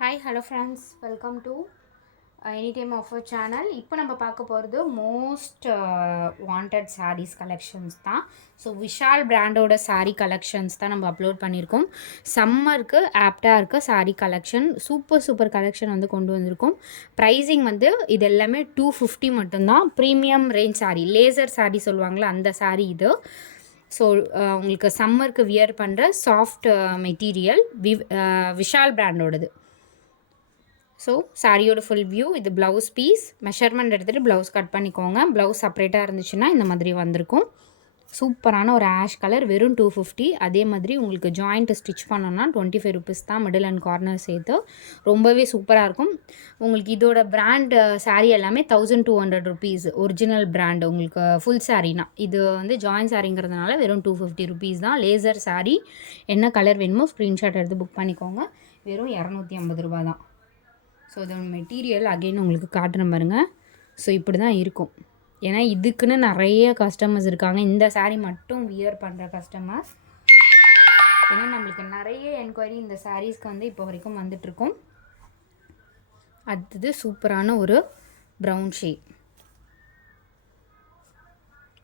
Hi hello friends, welcome to any time offer channel. இப்போ நம்ம பார்க்க போகிறது மோஸ்ட் வாண்டட் சாரீஸ் கலெக்ஷன்ஸ் தான். ஸோ விஷால் பிராண்டோட சாரீ கலெக்ஷன்ஸ் தான் நம்ம அப்லோட் பண்ணியிருக்கோம். சம்மருக்கு ஆப்டாக இருக்க சாரீ கலெக்ஷன், சூப்பர் கலெக்ஷன் வந்து கொண்டு வந்திருக்கோம். ப்ரைஸிங் வந்து இது எல்லாமே 250 மட்டும்தான். Premium range sari, laser sari சொல்லுவாங்களே அந்த சாரீ இது. ஸோ உங்களுக்கு சம்மருக்கு வியர் பண்ணுற சாஃப்ட் மெட்டீரியல் விஷால் பிராண்டோடது. ஸோ சாரியோட ஃபுல் வியூ. இது ப்ளவுஸ் பீஸ். மெஷர்மெண்ட் எடுத்துகிட்டு ப்ளவுஸ் கட் பண்ணிக்கோங்க. ப்ளவுஸ் செப்பரேட்டாக இருந்துச்சுன்னா இந்த மாதிரி வந்திருக்கும். சூப்பரான ஒரு ஆஷ் கலர், வெறும் 250. அதே மாதிரி உங்களுக்கு ஜாயிண்ட் ஸ்டிச் பண்ணோன்னா 25 ருபீஸ் தான், மிடில் அண்ட் கார்னர் சேர்த்து. ரொம்பவே சூப்பராக இருக்கும். உங்களுக்கு இதோட பிராண்ட் சாரீ எல்லாமே 1200 ருபீஸ் ஒரிஜினல் பிராண்ட். உங்களுக்கு ஃபுல் சாரீனா இது வந்து ஜாயின் சாரீங்கிறதுனால வெறும் 250 ருபீஸ் தான். லேசர் சாரீ. என்ன கலர் வேணுமோ ஸ்க்ரீன்ஷாட் எடுத்து புக் பண்ணிக்கோங்க. வெறும் 250 ரூபா தான். ஸோ இதோட மெட்டீரியல் அகெயின் உங்களுக்கு காட்டுறேன் பாருங்கள். ஸோ இப்படி தான் இருக்கும். ஏன்னா இதுக்குன்னு நிறைய கஸ்டமர்ஸ் இருக்காங்க, இந்த சாரீ மட்டும் வியர் பண்ணுற கஸ்டமர்ஸ். ஏன்னா நம்மளுக்கு நிறைய என்கொயரி இந்த சாரீஸ்க்கு வந்து இப்போ வரைக்கும் வந்துட்ருக்கோம். அடுத்தது சூப்பரான ஒரு ப்ரௌன் ஷேட்,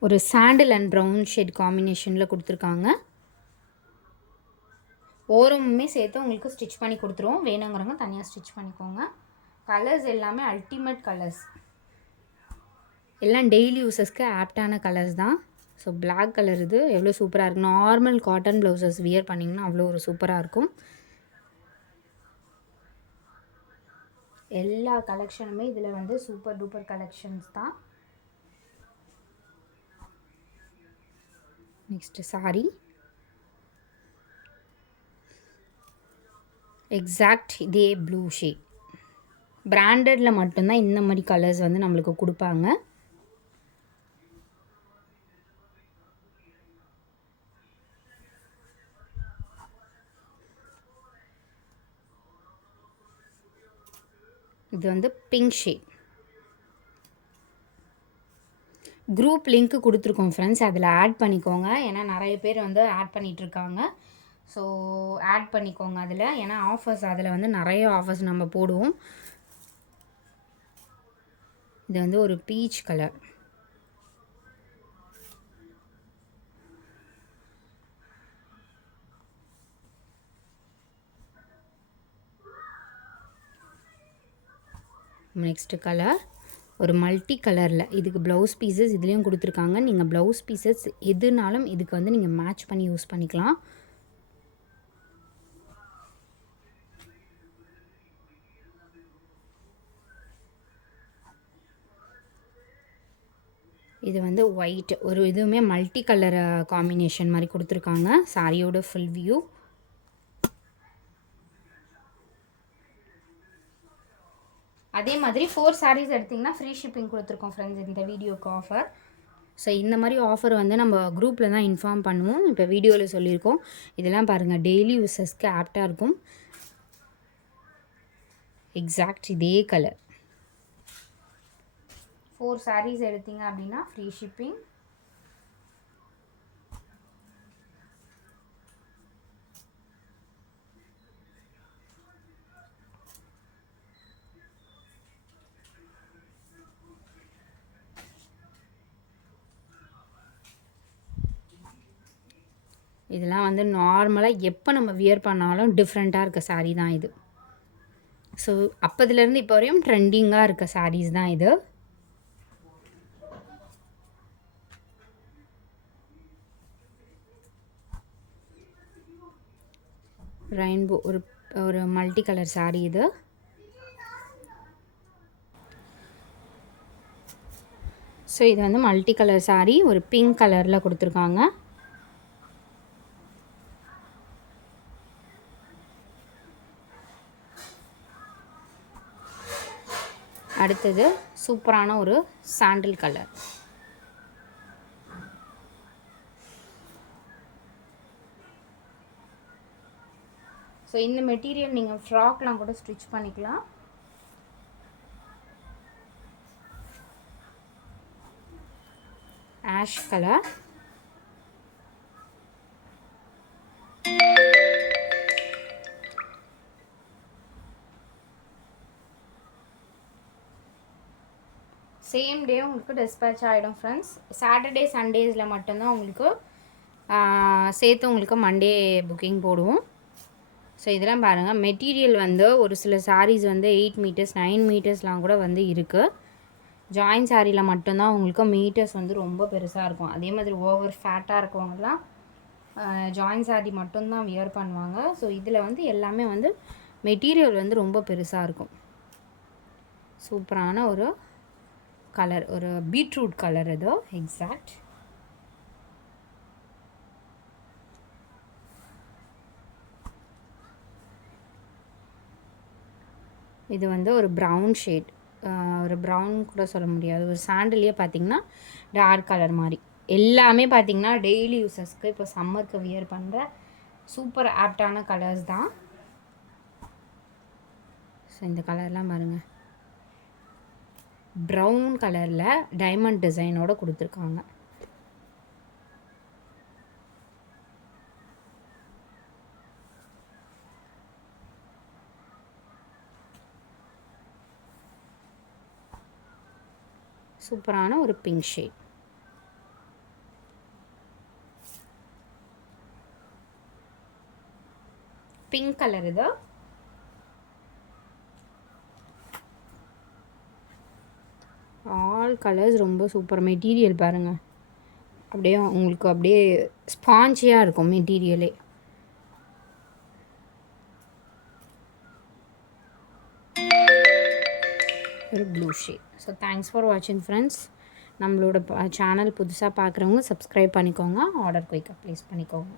ஒரு சாண்டில் அண்ட் ப்ரௌன் ஷேட் காம்பினேஷனில் கொடுத்துருக்காங்க. ஓரமுமே சேர்த்து உங்களுக்கு ஸ்டிச் பண்ணி கொடுத்துருவோம். வேணுங்கிறவங்க தனியாக ஸ்டிச் பண்ணிக்கோங்க. கலர்ஸ் எல்லாமே அல்டிமேட் கலர்ஸ், எல்லாம் டெய்லி யூஸஸ்க்கு ஆப்டான கலர்ஸ் தான். ஸோ பிளாக் கலர் இது எவ்வளோ சூப்பராக இருக்குது. நார்மல் காட்டன் ப்ளவுசஸ் வியர் பண்ணிங்கன்னா அவ்வளோ ஒரு சூப்பராக இருக்கும். எல்லா கலெக்ஷனுமே இதில் வந்து சூப்பர் டூப்பர் கலெக்ஷன்ஸ் தான். நெக்ஸ்ட்டு சாரி எக்ஸாக்ட் இதே ப்ளூ ஷேட். பிராண்டடில் மட்டும்தான் இந்த மாதிரி கலர்ஸ் வந்து நம்மளுக்கு கொடுப்பாங்க. இது வந்து பிங்க் ஷேட். குரூப் லிங்க்கு கொடுத்துருக்கோம் ஃப்ரெண்ட்ஸ், அதில் ஆட் பண்ணிக்கோங்க. ஏன்னா நிறைய பேர் வந்து ஆட் பண்ணிகிட்ருக்காங்க. ஸோ ஆட் பண்ணிக்கோங்க அதில். ஏன்னா ஆஃபர்ஸ் அதில் வந்து நிறைய ஆஃபர்ஸ் நம்ம போடுவோம். இது வந்து ஒரு பீச் கலர். நெக்ஸ்ட்டு கலர் ஒரு மல்டி கலரில். இதுக்கு ப்ளவுஸ் பீசஸ் இதுலேயும் கொடுத்துருக்காங்க. நீங்கள் ப்ளவுஸ் பீசஸ் எதுனாலும் இதுக்கு வந்து நீங்கள் மேட்ச் பண்ணி யூஸ் பண்ணிக்கலாம். இது வந்து ஒயிட், ஒரு இதுவுமே மல்டி கலர் காம்பினேஷன் மாதிரி கொடுத்துருக்காங்க. சாரியோட ஃபுல் வியூ. அதே மாதிரி 4 சாரீஸ் எடுத்திங்கன்னா ஃப்ரீ ஷிப்பிங் கொடுத்துருக்கோம் ஃப்ரெண்ட்ஸ், இந்த வீடியோக்கு ஆஃபர். ஸோ இந்த மாதிரி ஆஃபர் வந்து நம்ம குரூப்பில் தான் இன்ஃபார்ம் பண்ணுவோம். இப்போ வீடியோவில் சொல்லியிருக்கோம். இதெல்லாம் பாருங்கள், டெய்லி யூஸஸ்க்கு ஆப்டாக இருக்கும். எக்ஸாக்ட் இதே கலர். 4 சாரீஸ் எடுத்தீங்க அப்படின்னா ஃப்ரீ ஷிப்பிங். இதெல்லாம் வந்து நார்மலாக எப்போ நம்ம வியர் பண்ணாலும் டிஃப்ரெண்ட்டாக இருக்க சாரீ தான் இது. ஸோ அப்போதுலேருந்து இப்போ வரையும் ட்ரெண்டிங்காக இருக்க சாரீஸ் தான் இது. ரெயின்போ ஒரு ஒரு மல்டி கலர் சாரீ இது. ஸோ இது வந்து மல்டி கலர் சாரீ, ஒரு பிங்க் கலரில் கொடுத்துருக்காங்க. அடுத்தது சூப்பரான ஒரு சாண்டில் கலர். ஸோ இந்த மெட்டீரியல் நீங்கள் ஃப்ராக்லாம் கூட ஸ்டிச் பண்ணிக்கலாம். Ash colour. சேம் டே உங்களுக்கு டிஸ்பேட்ச் ஆகிடும் ஃப்ரெண்ட்ஸ். சாட்டர்டே சண்டேஸில் மட்டும்தான் உங்களுக்கு சேர்த்து உங்களுக்கு மண்டே புக்கிங் போடுவோம். ஸோ இதெல்லாம் பாருங்கள், மெட்டீரியல் வந்து ஒரு சில சாரீஸ் வந்து 8 மீட்டர்ஸ் 9 மீட்டர்ஸ்லாம் கூட வந்து இருக்குது. ஜாயின் சாரியில் மட்டும்தான் உங்களுக்கு மீட்டர்ஸ் வந்து ரொம்ப பெருசாக இருக்கும். அதே மாதிரி ஓவர் ஃபேட்டாக இருக்கவங்கலாம் ஜாயின் சாரி மட்டும்தான் வியர் பண்ணுவாங்க. ஸோ இதில் வந்து எல்லாமே வந்து மெட்டீரியல் வந்து ரொம்ப பெருசாக இருக்கும். சூப்பரான ஒரு கலர், ஒரு பீட்ரூட் கலர் இது எக்ஸாக்ட். இது வந்து ஒரு ப்ரௌன் ஷேட், ஒரு ப்ரௌன் கூட சொல்ல முடியாது, ஒரு சாண்டல்லையே பார்த்திங்கன்னா டார்க் கலர் மாதிரி. எல்லாமே பார்த்திங்கன்னா டெய்லி யூஸஸ்க்கு இப்போ சம்மருக்கு வியர் பண்ணுற சூப்பர் ஆப்டான கலர்ஸ் தான். ஸோ இந்த கலர்லாம் பாருங்கள், ப்ரௌன் கலரில் டைமண்ட் டிசைனோடு கொடுத்துருக்காங்க. சூப்பரான ஒரு பிங்க் ஷேட். பிங்க் கலர் இது. ஆல் கலர்ஸ் ரொம்ப சூப்பர். மெட்டீரியல் பாருங்கள், அப்படியே உங்களுக்கு அப்படியே ஸ்பாஞ்சியாக இருக்கும் மெட்டீரியலே. ஒரு blue shade. So thanks for வாட்சிங் ஃப்ரெண்ட்ஸ். நம்மளோட சேனல் புதுசாக பார்க்குறவங்க சப்ஸ்கிரைப் பண்ணிக்கோங்க, ஆர்டர் குயிக்காக ப்ளேஸ் பண்ணிக்கோங்க.